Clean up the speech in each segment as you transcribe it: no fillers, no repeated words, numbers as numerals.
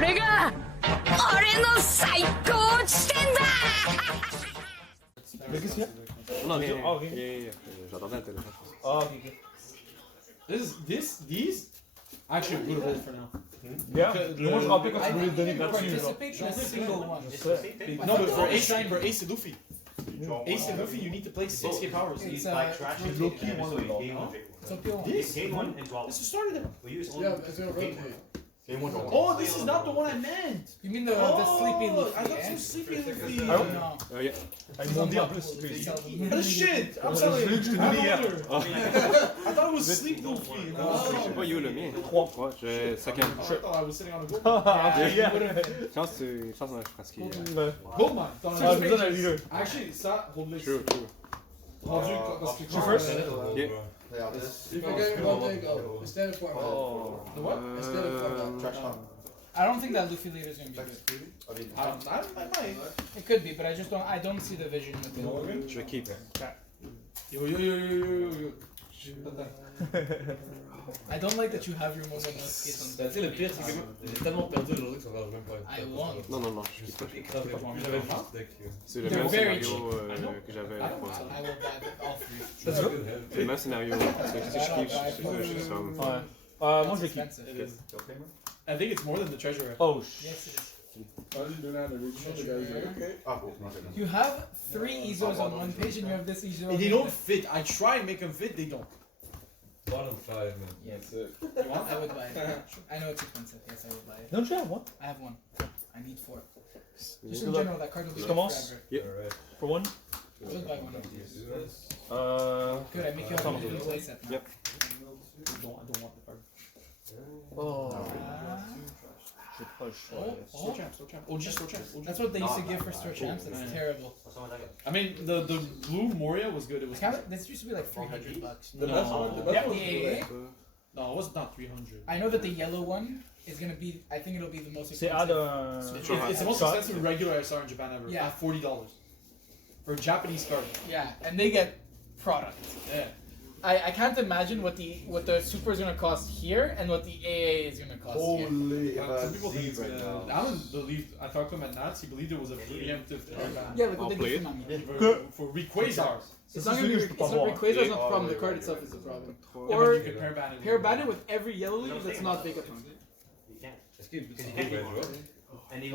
れが俺の最高地点だ Mais qu'est-ce qu'il y a? Non, ok. Ah, ok. J'attendais un téléphone. Ah, ok, ok. These actually good hold for now. Yeah. Moi, je me rappelle quand tu voulais le donner I gratuit. anticipate a single one. No, but for Ace and Luffy. Ace and Luffy, you need to play 6k powers. It's Low-key, one of them. it's okay one. This one is the start of them. Yeah, it's gonna rotate. Oh, this is not the one I meant. You mean the sleepy Oh, Luffy? I thought you sleepy Luffy. Ah ouais? No. Yeah. Ah, ils m'ont dit en plus. Sleepy. Oh shit! I'm sorry. Je te l'ai dit hier. I thought it was Sleep Luffy. J'ai pas eu le mien. 3. Ouais, j'ai 5ème. I thought I was sitting on a gold. Yeah. Chance, on a pratiqué. Gold mine. Ah, j'ai besoin d'un leader. Actually, ça, hold this. True. Rendu parce que You first? Yeah. If you get one day go, instead of Oh. The what? Instead of trash hunt. I don't think that Luffy leader is gonna be good. I might. It could be, but I don't see the vision with it. Je vais keep. Yo. I don't like that you have your moment of skate on Tu sais, le pire, c'est que j'ai tellement perdu aujourd'hui que ça va même pas. I won't. Non, je keep pas. J'avais juste deck. C'est le They're même very scénario que j'avais la fois. I will buy all three. Let's go. C'est le même scénario. Si je keep, je somme. Ouais. Moi, je It's vais keep. expensive. I think it's more than the treasure. Oh, shit. Yes, it is. Okay. You have 3 Izos on one page and you have this Izo. They don't fit. I try and make them fit, they don't. Bottom 5, man. Yes. You want? I would buy it. I know it's expensive. Yes, I would buy it. Don't you have one? I have one. I need 4. Just Good in luck. general, that card will be Je good commence. forever. Alright. For one? I would buy one of these. Good, I make you all the playset now. Yep. I don't want the card. Oh. Ah. J'ai pas le choix. Store champ. Store champ. That's what they used to give for store champs. It's terrible. I mean, the blue Moria was good. It was. This used to be like $300. The best one, the best one is Yeah. No, it was not 300. I know that the yellow one is gonna be. I think it'll be the most C'est expensive. It's the most expensive regular SR in Japan ever. Yeah. At $40 for a Japanese card. Yeah, and they get product. Yeah. I can't imagine what the super is gonna cost here and what the AA is gonna cost here. Holy, Some people think it's Alan believed. I talked to him at Nats. He believed it was a preemptive card Yeah, like I'll what they play did it. for Nami. for Rayquaza. It's not gonna be. It's not Rayquaza's not the problem. The card itself is the problem. Or Or you could pair ban it. pair ban it with every yellow leaf that's not Vegapunk. Est-ce qu'il y a des joueurs? Et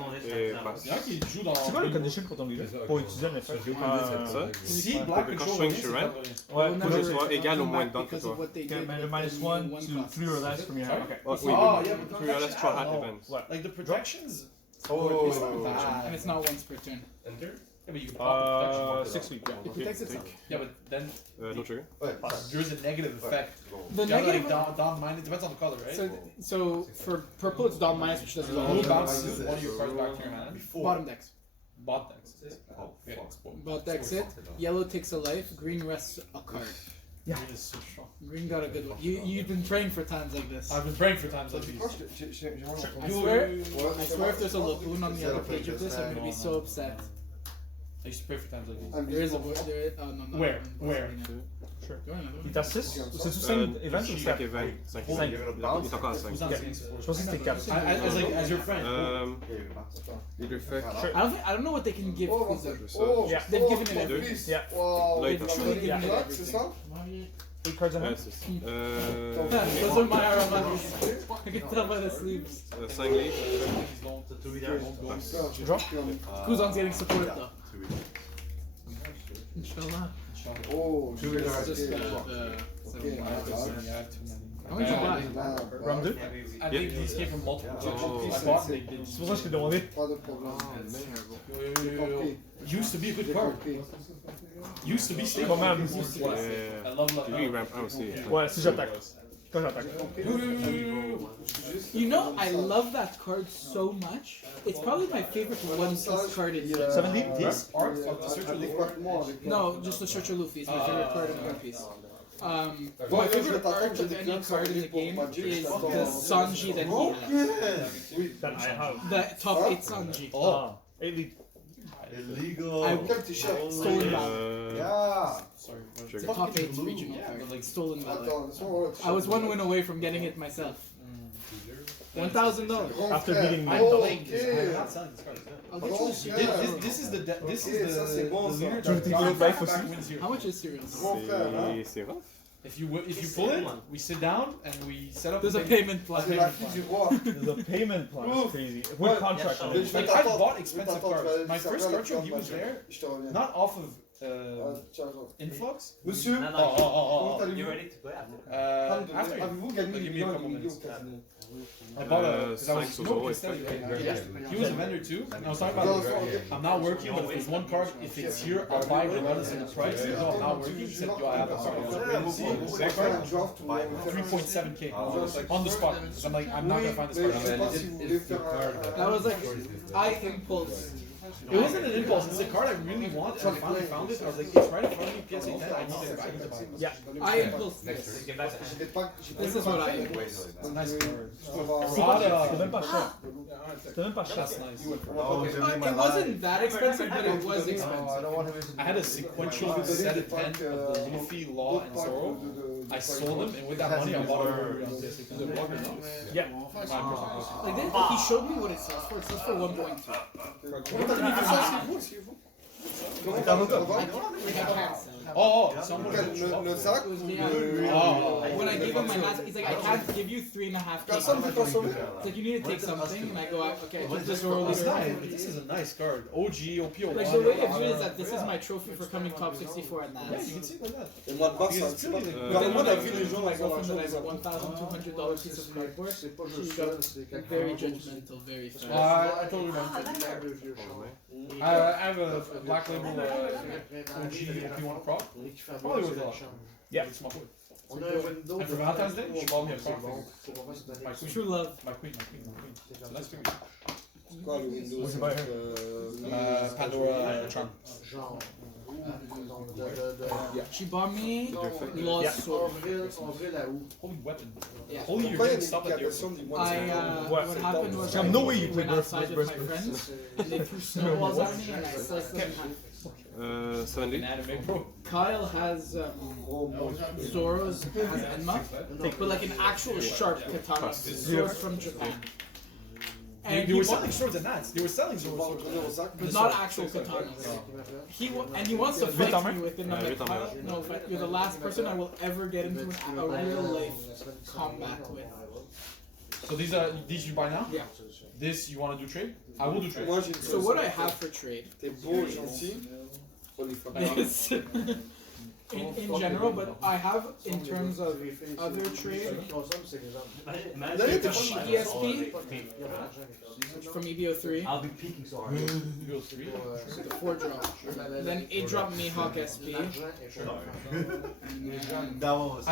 passe. Il y en a qui jouent dans. C'est quoi le condition pour ton leader? Pour utiliser un effet? Ça? Si Black Quand je Control swing revient, sur c'est Ren, pas vrai. Ouais, faut que ce soit égal au moins de dents que toi. Okay, mais le -1 to 3 or less from your hand. Okay. Oh, oui, Oh, mais yeah, but the plus less strawhat protection- events. Ouais. Like the projections. Oh, It's not bad. And it's not once per turn. Enter? Yeah, but you can pop the protection. 6 weeks. It protects itself. Yeah, but then No trigger. there's a negative effect. The You gotta, negative. like Dom mine. It depends on the color, right? So for purple it's Dom minus, which does it Blue all. bounces one of your cards back to your hand. Bottom decks. Bot decks. Yeah, Bot decks it. Yellow takes a life. Green rests a card. Green is so strong. Green got a good one. You've been praying for times like this. I've been praying for times like these. I swear if there's a Laboon on the other page of this, I'm gonna be so upset. I used to pray for times like these. There is a oh no. Where? Sure. Go another Il one. t'a 6? C'est tout 5 events ou 5 4? events. 5 Cinq. Il est encore à 5. Who's on Okay. six? Je pensais que c'était 4. As your friend. Leader effect. I don't know what they can give. Oh, Kuza. oh, Yeah. They've given it Deux. everything. Yeah. Wow. Là, il They've touche. truly given it Black, c'est everything. ça? 8 cards in Ouais, hand? c'est ça. Those are my Aramadis. I can tell by the sleeves. 5 livres. Draw? Kuzan's getting support though. Inshallah. Oh, It's just Okay. How much you buy? Round 2? I think these came from multiple Oh. I bought they did. C'est pour ça que je t'ai demandé. Pas de problème. Used to be a good card. Used to be stable. Pas mal. I love Lui, il ramp 1 aussi. Ouais, si j'attaque. Quand j'attaque. You know, I love that card so much. It's probably my favorite One Piece card in here. 70? This art of the Searcher Luffy. No, just the Searcher Luffy is my favorite card in One Piece. My favorite art of any card in the game is the Sanji that he has. That I have. The top 8 Sanji. Oh. 8 lead. Illegal. I Quel t-shirt? stolen valor. Yeah. Sorry. It's a top 8 regional card. Like stolen valor. Attends, laisse-moi voir le I was one win away from getting it myself. $1,000. After beating I'm me. delaying this. I'm not selling this card. I'll get you the cereal. This is the ça, c'est bon, ça. lunar Tu veux that t'écouler got life back aussi? wins here. How much is cereal? Mon frère, hein. C'est rough. If you pull it, we sit down and we set up. There's a payment plan. C'est la fille du roi. There's a payment plan. It's crazy. With contract on it. Like I've bought expensive cards. My first card show, he was there, Je te reviens. not off of Ciao, ciao. influx. Monsieur, Oh. comment allez-vous? You ready to play after? After you. Avez-vous gagné Give une me a million couple de minutes. au casino? I bought a. Because I was, Shanks you was know, always Castelli, fucking right? great. He was a vendor too. And I was talking about I'm not working, but if there's one card, if it's here, I'll buy it regardless of the price. He goes, oh, I'm not working. He said, yo, I have a card. I was like, really? See, that card? 3.7k on the spot. So I'm like, I'm not gonna find this card. That was like, I impulse. It wasn't an impulse. It's a card I really want, and I finally found it. I was like, it's right in front of me. PSA 10. I need to buy it. Yeah. I impulse this. This is what I impulse. It's a nice card. C'était même pas cher. C'était même pas cher. That's nice. It wasn't that expensive, but it was expensive. I had a sequential set of 10 of the Luffy, Law, and Zoro. I sold them, and with that money, I bought a Burberry on this. Is it blocker now? Yeah. 5%. Like this, he showed me what it sells for. It sells for 1.2. C'est un record. Like I can't sell it. Oh, someone. Le sac? It was me. Oh. When I gave him my last, he's like, I can't give you 3.5K. Personne ne peut consommer. It's like, you need to take something, and I go, okay, just this Zoro It's leader. nice. This is a nice card. OG, OPO. Like the way I view it is that this is my trophy for coming top 64 and Yeah, that's. you can see it like that. Et moi de base, Because it's c'est pas. purely like- But then Moi, when I la vie des give gens, my ils ont girlfriend that I l'argent. have $1,200 piece of cardboard, she got very judgmental, very fast. I totally know. I have a black label OG OP1 Pro. Probably worth a lot. Yeah. It's my boy. And for Valentine's Day, she bought me a Pro. My queen. True love. My queen. So that's figured. Quoi, le Windows? What's it by her? Pandora Charm. She bought me Yeah. Lost Sword. Holy weapon. Yeah. Holy, you're Pourquoi il y a getting des stuff at the airport. applications du I, moins what happened was There's no way you went play outside with my burst. friends, and they threw snowballs at me, and I sliced them in half. 70. Anime Pro. Kyle has Zoro's has Enma, but like an actual sharp katana, Zoro's from Japan. And They he were wa- selling swords at Nats. They were selling swords. but not actual katanas. And he wants to fight me with it. And I'm like, Kyle, no, you're the last person I will ever get into a real life combat with. So these you buy now? Yeah. This you want to do trade? I will do trade. Moi, j'ai une So what I have for trade T'es beau, gentil. Holy fuck. is in general, but I have in terms of other trade ESP from EB03, I'll be peeking so hard. the 4-drop. Then 8-drop Mihawk SP. That one was.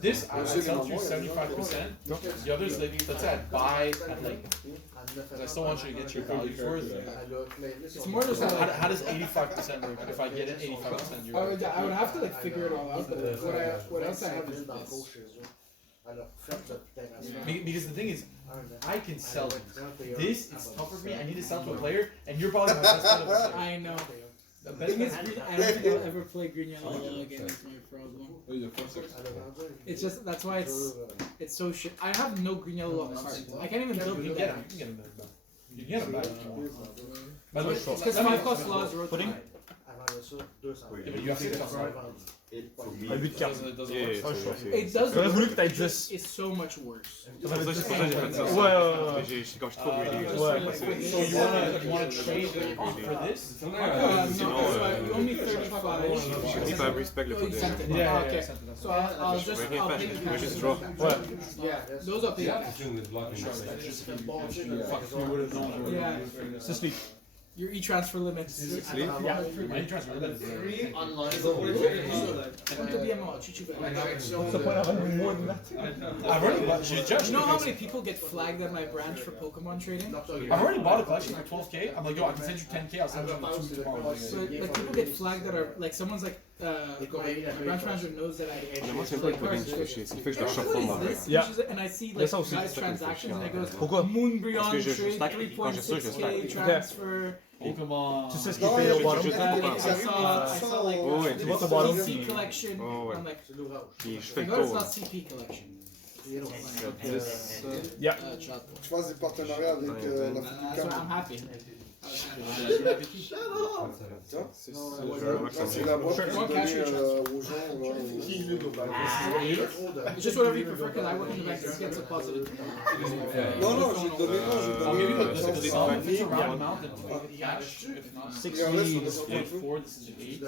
This I sell to 75%. The others, like, let's say I buy at like. Because I still want you to get your value for it. It's more just like How does 85% work? If I get it 85%, I would have to like figure it all out. But what else I have is this. Because the thing is, I can sell it. This is tough for me. I need to sell to a player, and you're probably my best player. I know. The The thing is, best I don't think I'll ever play green yellow Law again. That's my problem. It's just that's why it's so shit. I have no green yellow Law cards. I can't even build You green can get yellow. him. You can get him back. By the way, It's because 5+ laws wrote Pudding? Yeah, but you have 6 cards, right? À 8 cartes. It doesn't Yeah, work. It does. J'aurais voulu que t'ailles It's 10. just- It's so much worse. C'est pour ça que j'ai fait ça. Ouais. Mais quand je suis trop greedy. Ouais. So you wanna trade for this? No, so you owe me 35. If I respect le Oh, you fauteuil. sent it. Yeah, Oh, okay. So I'll just Je vais rien I'll faire, pay je the vais cash. juste draw. Ouais. Yeah, those are paid cash. Yeah, Yeah. 6 leagues. your e-transfer limits. Sleep? My interest rate is Come to BMO, Chichu. What's the point of having more than that? I've already bought. You know how many people get flagged at my branch for Pokemon trading? I've already bought a collection for 12k. I'm like, yo, I can send you 10k. I'll send you 2 tomorrow. So like people get flagged that are like someone's like my branch manager knows that Moi, c'est un peu le plugin que j'ai. Ce qui fait que je dois shuffle What ma is this? Yeah. And I see like That's also- guys transactions and it goes Pourquoi? Moonbrion Parce que je trade stack, quand je saute, je 3.6k stack. transfer. Pokemon. Tu sais ce qui est payé au bottom? I saw like Oh, ouais, Tu vois au bottom? CP collection. Oh, ouais. I'm like, Puis je fais thank le God it's tour. not CP collection. Yeah. Chat. Je fasse des partenariats avec la That's why Flickr. I'm happy. Tiens, C'est c'est la boîte que j'ai donnée aux gens. Just whatever you prefer, because I work in the back to get some positive. Non, j'ai donné, Maybe par like exemple, this is ça. if it's a round amount, then maybe cash. If not, 60. this is 4, this is 8.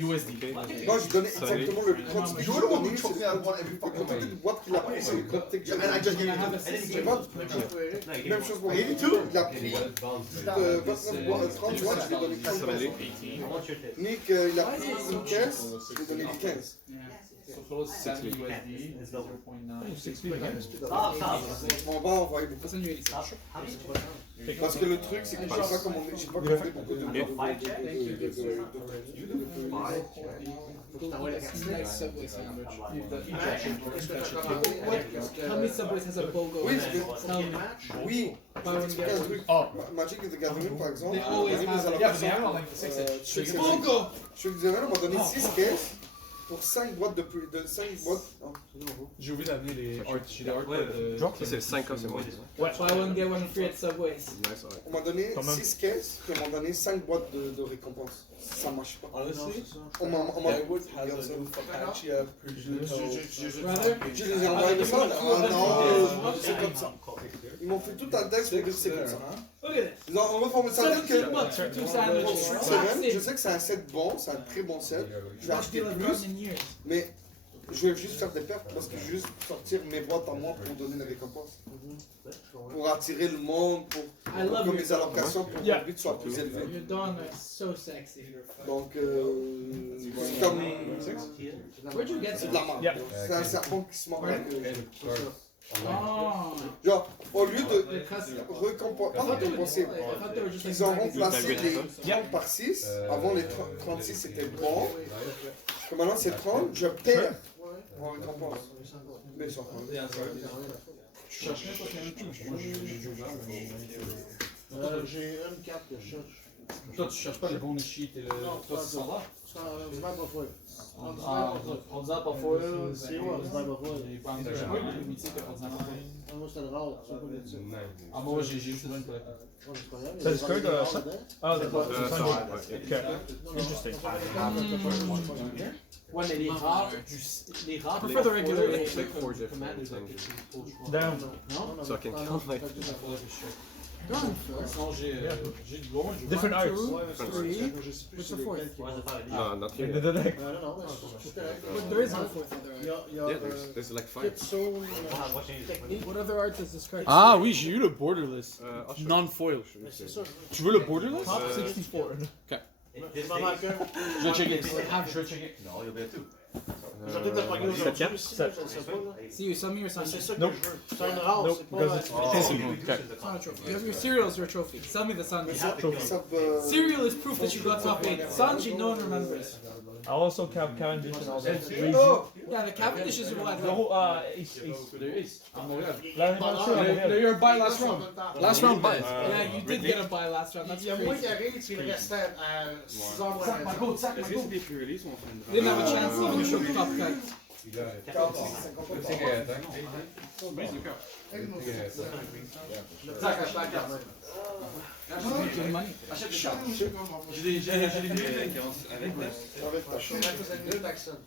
USD. Moi, j'ai donné exactement le code que j'ai donné. told me I want every Le fucking contenu way. de boîte qu'il a pris, c'est le code que j'ai And I just donné. gave I have a it to him. system. Même chose pour lui. Il a pris 29 boîtes, 30 boîtes, je lui ai donné 15 boîtes. Nick, il a pris une caisse, je lui ai donné 15. So close 70 USD, 0.9. On va envoyer beaucoup. I'll send you 86. Parce que le truc, c'est que j'ai pas commandé beaucoup de Nice Subway sandwich. How many Subways has a BOGO? Oui, Tell me. oui, Buy one, c'est get un one. truc. Magic the Gathering, par exemple, They always on a mis have des it. Yeah, but they allocations. have it on like the 6 inch. Je suis BOGO! on m'a donné 6 caisses pour 5 boîtes de 5 boîtes. J'ai oublié d'amener les art, j'ai des art de... Ça, c'est 5 ans, c'est moi. Ouais. Buy one, get one free at Subways. Nice, ouais. On m'a donné Quand même. 6 caisses, puis on m'a donné 5 boîtes de récompenses. Ça marche pas. Honestly, On m'a Dagwood has a new focaccia prosciutto. Brother? Je les ai envoyés ça. Ah non, c'est comme ça. Ils m'ont fait tout un texte pour dire que c'est comme ça. Look at this. Ils ont reformé ça. dire que 17 bucks for 2 pour sandwiches. Street Seven, je sais que c'est un set bon, c'est un très bon set. Je vais Best acheter deal I've plus, gotten in years. mais je vais juste faire des pertes parce que je vais juste sortir mes boîtes à moi pour donner des récompenses. Pour attirer le monde, pour I love que your mes allocations pour Yeah. le but soient plus élevées. Your dawn is so sexy. Donc, c'est comme. Where'd you get C'est that? de la merde. Yeah. C'est un serpent qui se mord la queue. Oh. Genre, au lieu de The custom. récompenser, I thought they were just ils ont like remplacé les Yeah. 30 par 6. Avant, les 36 c'était bon. Que maintenant, c'est 30, je perds en récompense. Mais ça. Je cherchais pas qu'il y a un truc, J'ai une carte que je cherche. Toi, tu cherches pas le bonus sheet et le... Toi, c'est ça là? Ordinaire parfois. Ah, Ordinaire parfois, c'est où ordinaire parfois? les bandes de gens, les mythiques, ordinairement. Moi, c'était rare, c'est pas le dire. Ah, moi, j'ai juste besoin de collecter. Ça discard ça? Ah, d'accord. C'est Ça, ça. ouais. Ok. Interesting. Ouais, mais les rares, les rares, I prefer the regular Like way. 4 different commanders, things. Down. So I can count like sinon j'ai du gold, j'ai Different arts. What's the fourth? No, not here. The deck. Non, non, c'est correct. But there is no fourth other Il y art. a, il y a Yeah, there's like 5. Kitso, technique. What other art does this card? Ah oui, j'ai eu le borderless. I'll show Non-foil. C'est ça. Tu veux le borderless? Top 64. Il m'en manque un. Je vais checker. Je vais checker. No, you'll be there too. J'ai peut-être le pogner aujourd'hui Septième? aussi, là, je ne sais pas. là. See you, send me your C'est Sanji. ça que Nope. je veux. C'est un rare, Nope, c'est pas... because it's- C'est bon. It's not a trophy. You have your cereal is your trophy. Sell me the Sanji. Ça Cereal is proof that you got top 8. Sanji, no one remembers. I also have Cavendish and all that. Yeah, the Cavendish is what? Zoro, ace. À Montréal. L'année passée, Il y a eu un buy last round. Last round buy. Yeah, you did get a buy last round. That's Il y a moins crazy. qui arrive, il restait à 6 heures. They didn't have a chance to even show top cut. Making money. J'ai des Deux taxons.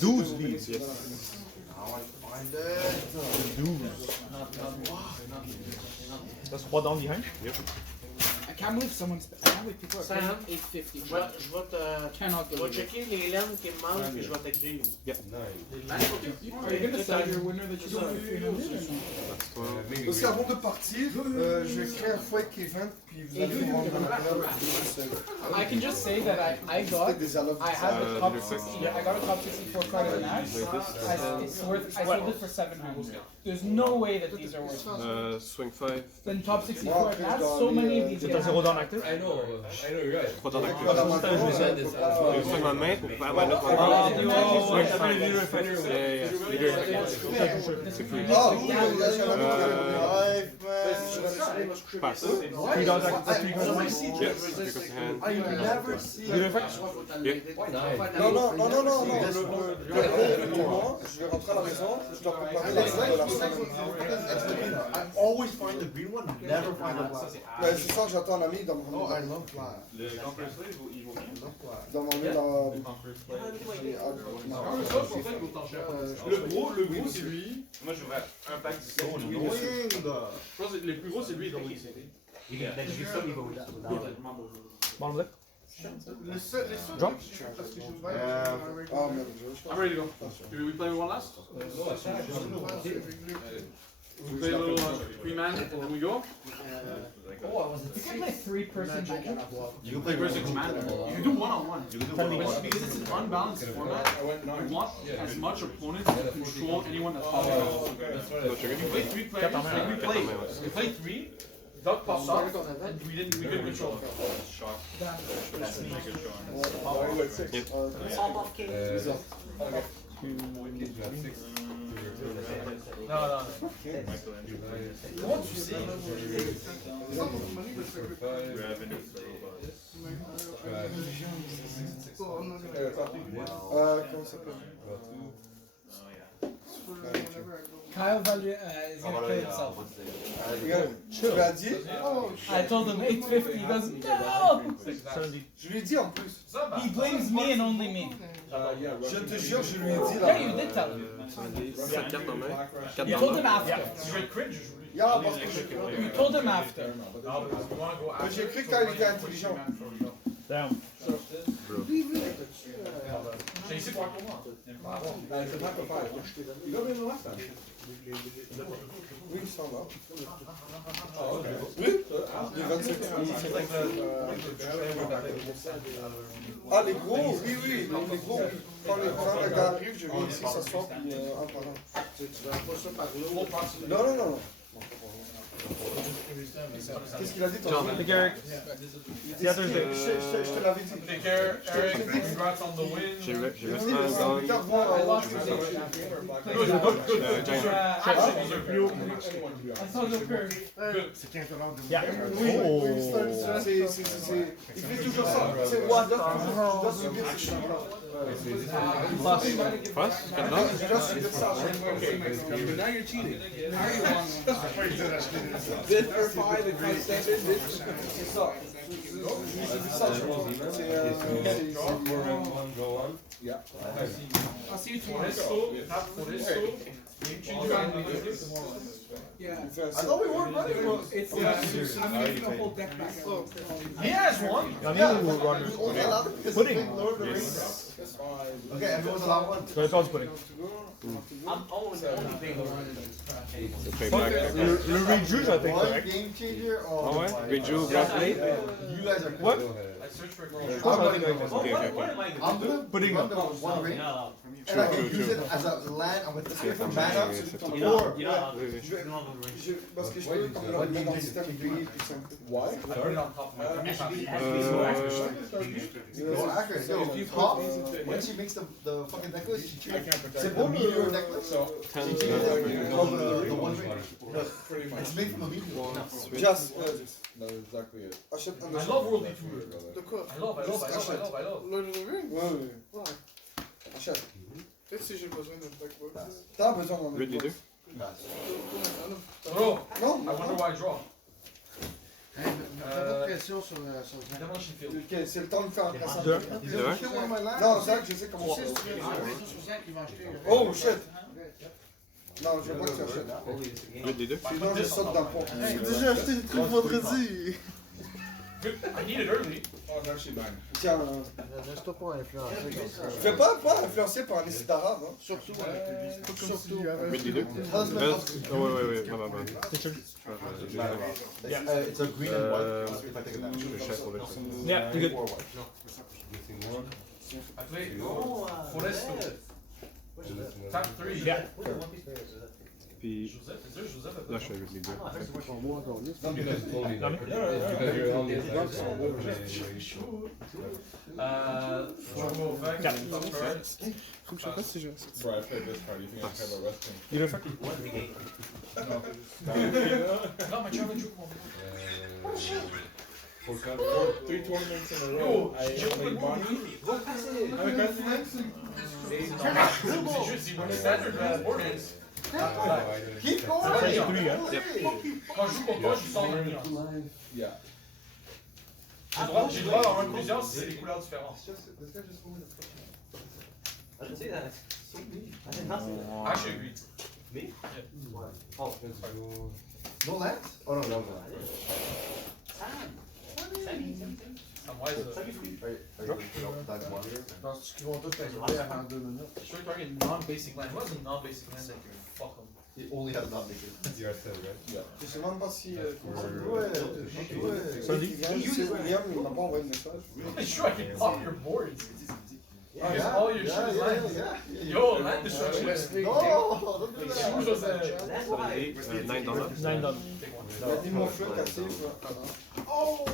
12 leads, yes. That's 3 down behind. I can't believe people are paying 850. Je vais te... Cannot Je vais believe it. checker les laines qui me manquent et je vais t'écrire. Are you gonna decide your winner that you want for 300 or no? Aussi, avant de partir, je vais créer un fake event, puis vous allez voir dans la période. I can just say that I got Des allocs. I had the top 60. I got a top 64 card in Max. It's worth. I sold it for 700. There's no way that these are worth. Swing 5. Then top 64 at Max. So many of these. C'est un 0 down active. I know, you're right. 3 dans la queue. Voilà, maintenant, Je swing ma main pour faire ma note. Ah, C'est free. Ah, Passe. 3 down because hand. I never see. You have Non, non, non, non, non, non. Le tournoi, je vais rentrer à la maison, je dois préparer la salle de la salle. I always find the green one, never find the black. Ben, c'est ça que j'attends un ami dans mon Oh, I love black. dans mon Le gros c'est lui. Moi je vais un pack de So annoying. Je pense que le plus gros c'est lui dans le Bon, Zach. Les seuls Drop. parce que je Ah merde, I'm ready to go. Do we play one last? We play a little 3-man and then we go? You can play 3-person Mulligan. You can play Versus commander. You can do one-on-one. You can do Tell me. one-on-one. Because it's an unbalanced format, you want as much opponents to control anyone that's popping out. You play 3 players, like we played 3, Duck popped up, we couldn't control it. Comment tu sais? comment ça s'appelle? Kyle value is gonna kill himself. Regarde, tu m'as dit, I told him 850. He goes, no! je lui ai dit en plus. He blames me and only me. Je te jure, je lui ai dit Yeah, là. you did tell him. 7 cartes en main. 4 You told him after. Yeah, parce que You told him after. j'ai cru qu'il était intelligent. Damn. J'ai ici pour un tournoi. Oui, il s'en va. Oui, les 27 Ah, les gros, oui, oui, les gros, oui. Quand le gars arrive, je viens ici s'asseoir, puis un par un. Tu vas pas ça par l'eau. Non, non, non. Qu'est-ce qu'il a dit ton Take care, Eric. See you Thursday. Je te l'avais dit. Take care, Eric. Congrats on the win. J'ai resté Oui, un mais c'est gong. une carte voir. I lost his age. Actually, I saw the curve. Yeah. Oui, Oh. il fait toujours ça. C'est what? Je dois subir ce truc-là. Passe, 4 dogs. Je dois subir ça. Now you're cheating. I already won. This or 5 and 5 7. C'est ça. I'll see you tomorrow. Yeah. I thought we weren't ready for it. It's I'm making a whole deck back. He has one. I mean, we'll run. Pudding. Okay, everyone's allowed one. So it's all pudding. Play black. Le rejuice, I think, One correct? game changer or Ah ouais? Reju, Bradley. you guys are What? Okay, okay. I'm gonna Pudding. run the one ring and I can use it as a land. I'm gonna display from mana or Parce que je peux comme le mettre dans le système gris puis ça. Why? I put it on top of my more accurate. So top, when she makes the fucking decklist, she chooses. C'est beau le decklist. She chooses the one ring. Pretty much. It's made from a meteor. Just That's exactly it. achète un I love World E2. De quoi? I love. Lord of the Rings? Ouais, ouais. Achète. Peut-être si j'ai besoin d'un deck board. T'as besoin d'un Ridley 2. Bro, Non, I wonder why I draw. Pression sur Évidemment, she feels. Ok, c'est le temps de faire un pressage. Deux. Non, Zach, je sais comment c'est. Oh shit! Non, je vois que tu achètes. Ridley 2. Sinon, je saute d'un pont. J'ai déjà acheté des trucs vendredi. I need it early. Oh, no, she bang. Tiens, Laisse-toi pas influencer. je fais pas influencé par un site arabe. Hein. Surtout avec surtout. Ridley 2. Oh, ouais, ma main. It's a green and white. If I take it Je down. cherche pour le coup. Yeah, you're good. I play Foresto. Tap 3. Yeah. Puis là, je suis avec les deux. Faut que je sais pas si j'ai. Il veut faire. Non, mais tu as joué. 3 tournaments in a row. I played Bonnie. C'est juste, il va standard boarding. Keep going! Quand je joue contre toi, je sors un mur. Yeah. J'ai le droit d'avoir plusieurs si c'est des couleurs différentes. I didn't say that. I did not say that. I should agree. Me? Oh. No lands? Oh no, no. I'm wise. Parce qu'ils vont tous t'ajouter avant 2 minutes. Short target non-basic land. What's a non-basic land that you fuck them? It only has not naked. Je sais même pas si. Sanji? William, il m'a pas envoyé le message. I'm sure I can pop your boards. Yeah, All your shit is lands. Yo, land destruction. No, don't do that. Shoes was a... 9 dollars. 9 dollars. Il a dit mon flux cassé. Oh!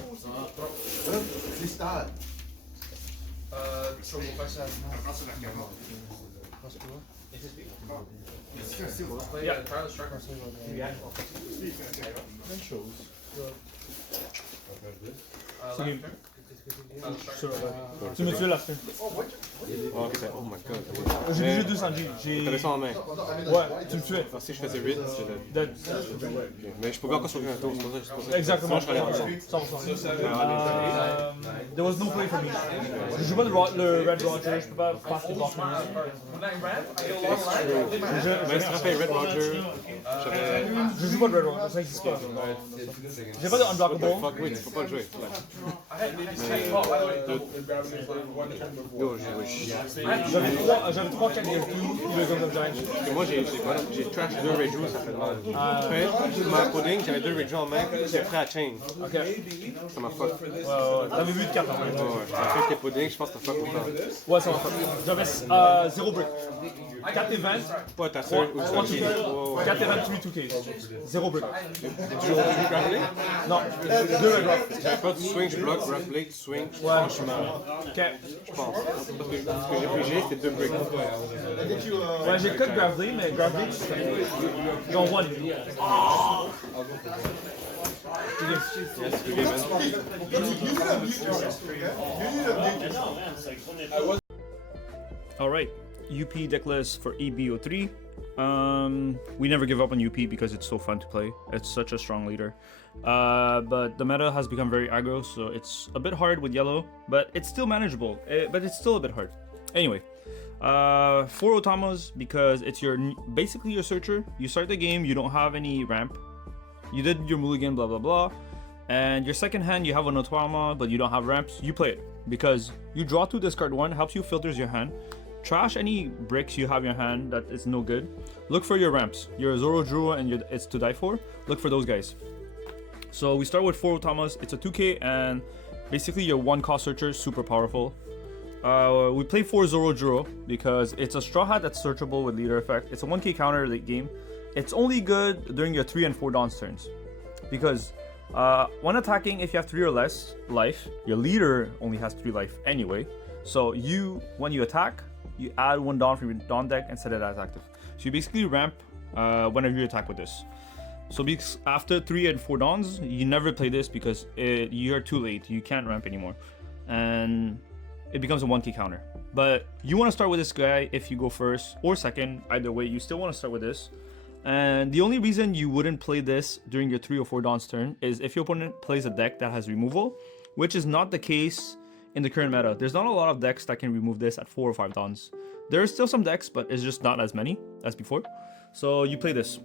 C'est stade. So we'll pass that. Yeah, Tyler Striker. Même chose. Left Sur, tu me tues la fin. Oh, ok, oh my god. J'ai déjà 2 Sanji. T'avais ça en main. Ouais, tu me tuais. Alors, si je faisais 8, c'est Dead. mais je pouvais encore sauver un tour, c'est pour ça. Exactement. Sinon, je serais 100%. There was no play for me. Je joue pas le Red Roger, je peux pas passer block. Mais si tu rappelles Red Roger, Je joue pas de Red Roger, ça existe pas. J'ai pas de unblockable. fuck, oui, tu peux pas le jouer. Yo, J'avais 3 4 games 2, le Gum of Giants. Et moi, j'ai trash 2 Reju, ça fait mal. Après, ma pudding, j'avais 2 Reju en main, j'étais prêt à chain. Ok. Ça m'a fuck. T'avais 8 cartes en main. Ouais, j'ai fait tes puddings, je pense que t'as fuck autant. Ouais, ça m'a fait. J'avais 0 brick. 4 et 20. Ouais, t'as seul ou 3 2K. 4 et 28 2K. 0 brick. Tu joues grappling? Non, 2 Red Rock. J'avais pas de swing, je bloque, grappling, swing, franchement, Ok. je pense. Parce que ce que j'ai pigé, c'était 2 bricks. Ouais, j'ai cut Gravely, mais Gravely, genre 1. Alright, UP Decklist for EB03. We never give up on UP because it's so fun to play. It's such a strong leader. But the meta has become very aggro, so it's a bit hard with yellow, but it's still manageable. But it's still a bit hard. Anyway, 4 Otamas because it's basically your searcher. You start the game, you don't have any ramp. You did your Mulligan, blah blah blah. And your second hand, you have an Otama, but you don't have ramps. You play it because you draw 2, discard 1, helps you filters your hand. Trash any bricks you have in your hand that is no good. Look for your ramps. Your Zoro Drew and it's to die for. Look for those guys. So we start with 4 Otamas. It's a 2k and basically your 1 cost searcher, super powerful. We play 4 Zoro Drew because it's a straw hat that's searchable with leader effect. It's a 1k counter late game. It's only good during your 3 and 4 Dawn's turns. Because when attacking, if you have 3 or less life, your leader only has 3 life anyway. So when you attack, you add 1 Dawn from your Dawn deck and set it as active. So you basically ramp whenever you attack with this. So after 3 and 4 Dawns, you never play this because you're too late. You can't ramp anymore. And it becomes a 1k counter. But you want to start with this guy if you go first or second. Either way, you still want to start with this. And the only reason you wouldn't play this during your 3 or 4 Dawn's turn is if your opponent plays a deck that has removal, which is not the case in the current meta. There's not a lot of decks that can remove this at 4 or 5 Dawns. There are still some decks, but it's just not as many as before. So you play this.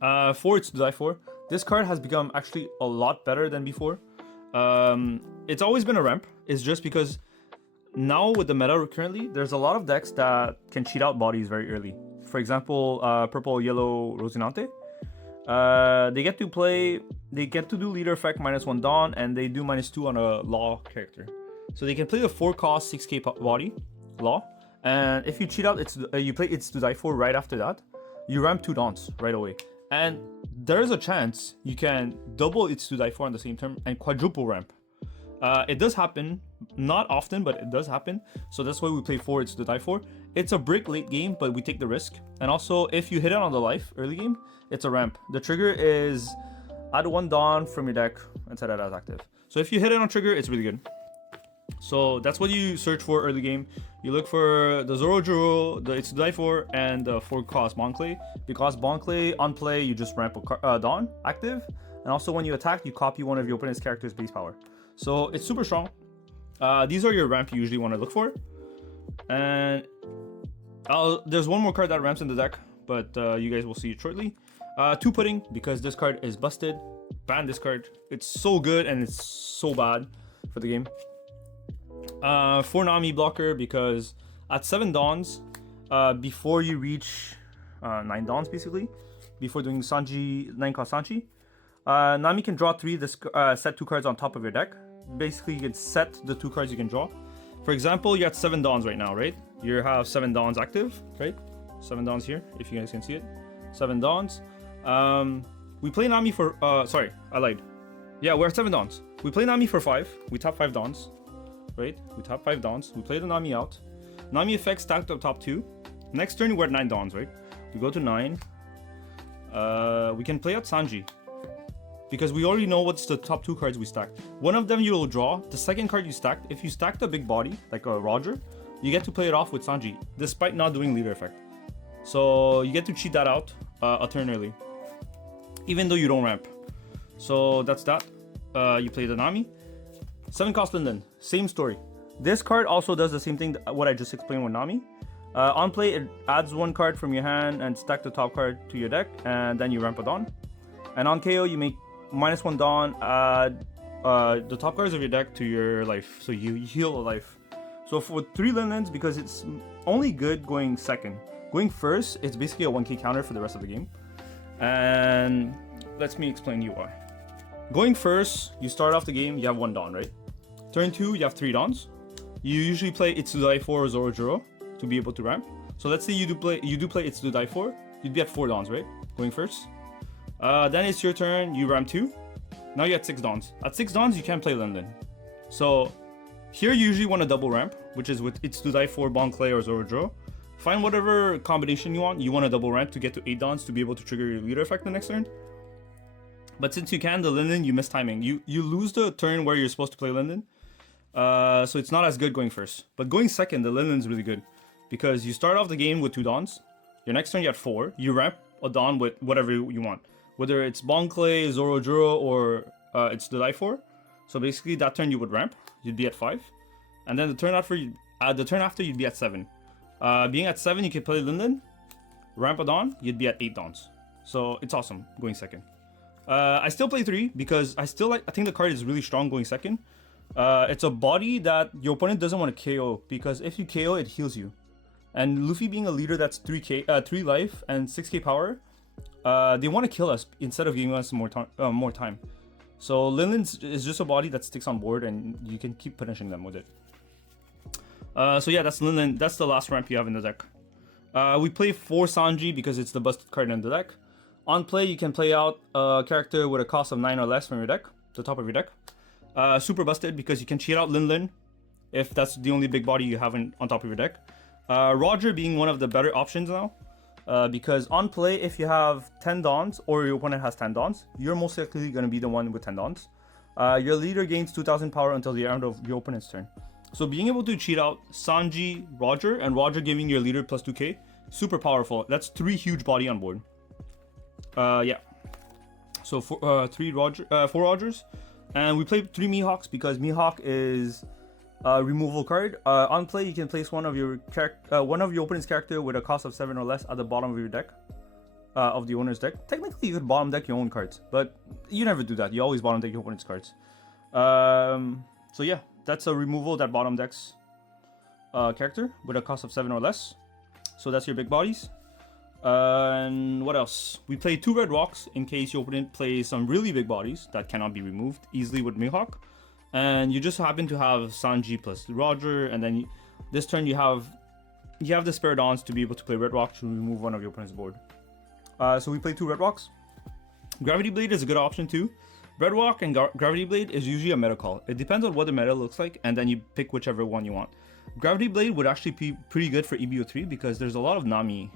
4, it's to die for. This card has become actually a lot better than before. It's always been a ramp. It's just because now with the meta currently, there's a lot of decks that can cheat out bodies very early. For example, purple, yellow, Rosinante. They get to do leader effect -1 Dawn, and they do -2 on a Law character. So they can play the 4 cost 6k body, Law, and if you cheat out, you play It's to Die For right after that. you ramp 2 dons right away. And there's a chance you can double its 2 die 4 on the same turn and quadruple ramp. It does happen, not often, but it does happen. So that's why we play 4 its 2 die 4. It's a brick late game, but we take the risk. And also, if you hit it on the life early game, it's a ramp. The trigger is add 1 don from your deck and set it as active. So if you hit it on trigger, it's really good. So that's what you search for early game. You look for the Zoro Juro, the It's Die 4, and the 4-cost Bonclay. Because Bonclay, on play, you just ramp a Dawn active. And also when you attack, you copy one of your opponent's character's base power. So it's super strong. These are your ramp you usually want to look for. And there's one more card that ramps in the deck, but you guys will see it shortly. 2 Pudding, because this card is busted. Ban this card. It's so good and it's so bad for the game. 4 Nami blocker, because at 7 dons, before you reach 9 dons basically, before doing Sanji 9-cost Sanji, Nami can draw 3, set 2 cards on top of your deck. Basically you can set the 2 cards you can draw. For example, you're at 7 dons right now, right? You have 7 dons active, right? 7 dons here, if you guys can see it. 7 dons. We play Nami for, sorry, I lied. Yeah, we're at 7 dons. We play Nami for 5. We tap 5 dons. Right? We tap 5 dons. We play the Nami out. Nami effects stacked up top 2. Next turn we're at 9 dons, right? We go to 9. We can play out Sanji, because we already know what's the top 2 cards we stacked. One of them you'll draw. The second card you stacked, if you stacked a big body like a Roger, you get to play it off with Sanji, despite not doing leader effect. So you get to cheat that out a turn early, even though you don't ramp. So that's that. You play the Nami. 7-cost Linden, same story. This card also does the same thing what I just explained with Nami. On play, it adds 1 card from your hand and stack the top card to your deck, and then you ramp a Dawn. And on KO, you make -1 Dawn, add the top cards of your deck to your life, so you heal a life. So for 3 Lindens, because it's only good going second. Going first, it's basically a 1k counter for the rest of the game. And let me explain to you why. Going first, you start off the game, you have 1 Dawn, right? Turn 2, you have 3 Dawns. You usually play Itsudai 4 or Zoro Juro to be able to ramp. So let's say you do play Itsudai 4, you'd be at 4 Dawns, right? Going first. Then it's your turn, you ramp 2. Now you're at 6 Dawns. At 6 Dawns, you can't play Linden. So here you usually want to double ramp, which is with Itsudai 4, Bonclay, or Zoro Juro. Find whatever combination you want. You want to double ramp to get to 8 Dawns to be able to trigger your leader effect the next turn. But since you can, the Linden, you miss timing. You lose the turn where you're supposed to play Linden. So it's not as good going first. But going second, the Linden's really good. Because you start off the game with 2 Dawns. Your next turn, you have 4. You ramp a Dawn with whatever you want. Whether it's Bonclay, Zoro Juro, or it's the Die 4. So basically, that turn you would ramp. You'd be at 5. And then the turn after, you'd be at 7. Being at 7, you can play Linden. Ramp a Dawn, you'd be at 8 Dawns. So it's awesome going second. I still play 3 because I think the card is really strong going second. It's a body that your opponent doesn't want to KO, because if you KO, it heals you. And Luffy being a leader that's 3 life and 6k power, they want to kill us instead of giving us more time. So Linden is just a body that sticks on board, and you can keep punishing them with it. So yeah, that's Linden. That's the last ramp you have in the deck. We play 4 Sanji because it's the busted card in the deck. On play, you can play out a character with a cost of 9 or less from your deck, the top of your deck. Super busted because you can cheat out Lin if that's the only big body you have on top of your deck. Roger being one of the better options now, because on play, if you have 10 Dawns or your opponent has 10 Dawns, you're most likely going to be the one with 10 Dawns. Your leader gains 2000 power until the end of your opponent's turn. So being able to cheat out Sanji, Roger, and Roger giving your leader plus 2k, super powerful. That's 3 huge body on board. Yeah. So 4 Rogers, and we play 3 Mihawks because Mihawk is a removal card. On play, you can place one of your opponent's character with a cost of 7 or less at the bottom of your deck, of the owner's deck. Technically, you could bottom deck your own cards, but you never do that. You always bottom deck your opponent's cards. So yeah, that's a removal that bottom decks character with a cost of 7 or less. So that's your big bodies. And what else? We play 2 red rocks in case your opponent plays some really big bodies that cannot be removed easily with Mihawk. And you just happen to have Sanji plus Roger, and then this turn you have the spare Dawns to be able to play red rock to remove one of your opponent's board. So we play 2 Red Rocks. Gravity Blade is a good option too. Red Rock and Gravity Blade is usually a meta call. It depends on what the meta looks like, and then you pick whichever one you want. Gravity Blade would actually be pretty good for EB03 because there's a lot of Nami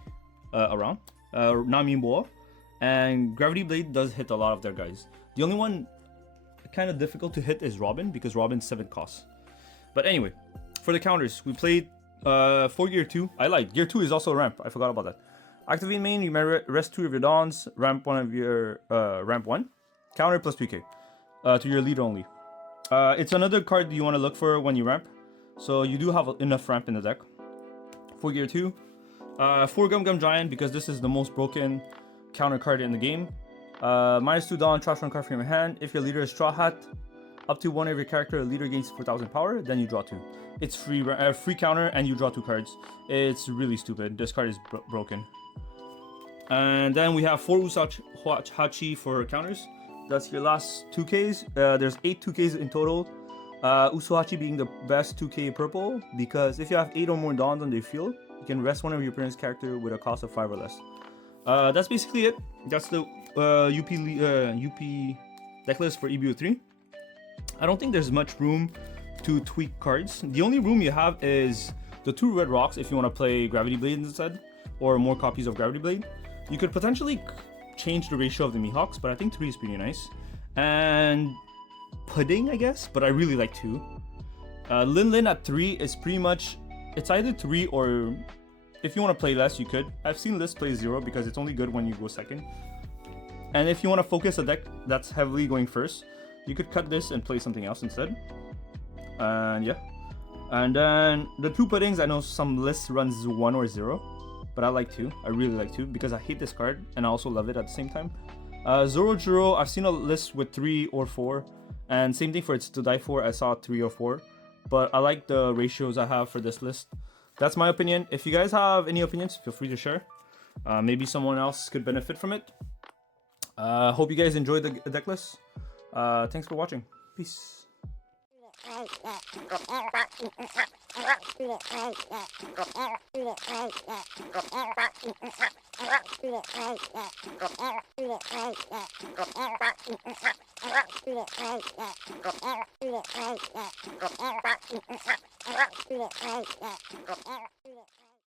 around. Nami and Boa. And Gravity Blade does hit a lot of their guys. The only one kind of difficult to hit is Robin because Robin's 7 costs. But anyway, for the counters, we played 4 Gear 2. I lied. Gear 2 is also a ramp. I forgot about that. Activate main, you may rest 2 of your Dawns, ramp 1 of your ramp 1. Counter plus 3k to your leader only. It's another card you want to look for when you ramp. So you do have enough ramp in the deck. 4 Gear 2. 4 Gum Gum Giant because this is the most broken counter card in the game. -2 Dawn, trash 1 card from your hand. If your leader is Strawhat, up to 1 of your character, leader gains 4,000 power, then you draw 2. It's free counter and you draw 2 cards. It's really stupid. This card is broken. And then we have 4 Usahachi for counters. That's your last 2Ks. There's 8 2Ks in total. Usahachi being the best 2K purple because if you have 8 or more Dawns on the field, you can rest 1 of your opponent's character with a cost of 5 or less. That's basically it. That's the UP decklist for EB03. I don't think there's much room to tweak cards. The only room you have is the 2 Red Rocks if you want to play Gravity Blade instead, or more copies of Gravity Blade. You could potentially change the ratio of the Mihawks, but I think 3 is pretty nice. And Pudding, I guess, but I really like 2. Lin Lin at 3 is pretty much, it's either 3 or if you want to play less, you could. I've seen Liz play 0 because it's only good when you go second. And if you want to focus a deck that's heavily going first, you could cut this and play something else instead. And yeah. And then the 2 Puddings, I know some lists runs 1 or 0. But I like 2. I really like 2 because I hate this card and I also love it at the same time. Zoro Juro, I've seen a list with 3 or 4. And same thing for It's to Die For, I saw 3 or 4. But I like the ratios I have for this list. That's my opinion. If you guys have any opinions, feel free to share. Maybe someone else could benefit from it. Hope you guys enjoyed the deck list. Thanks for watching. Peace.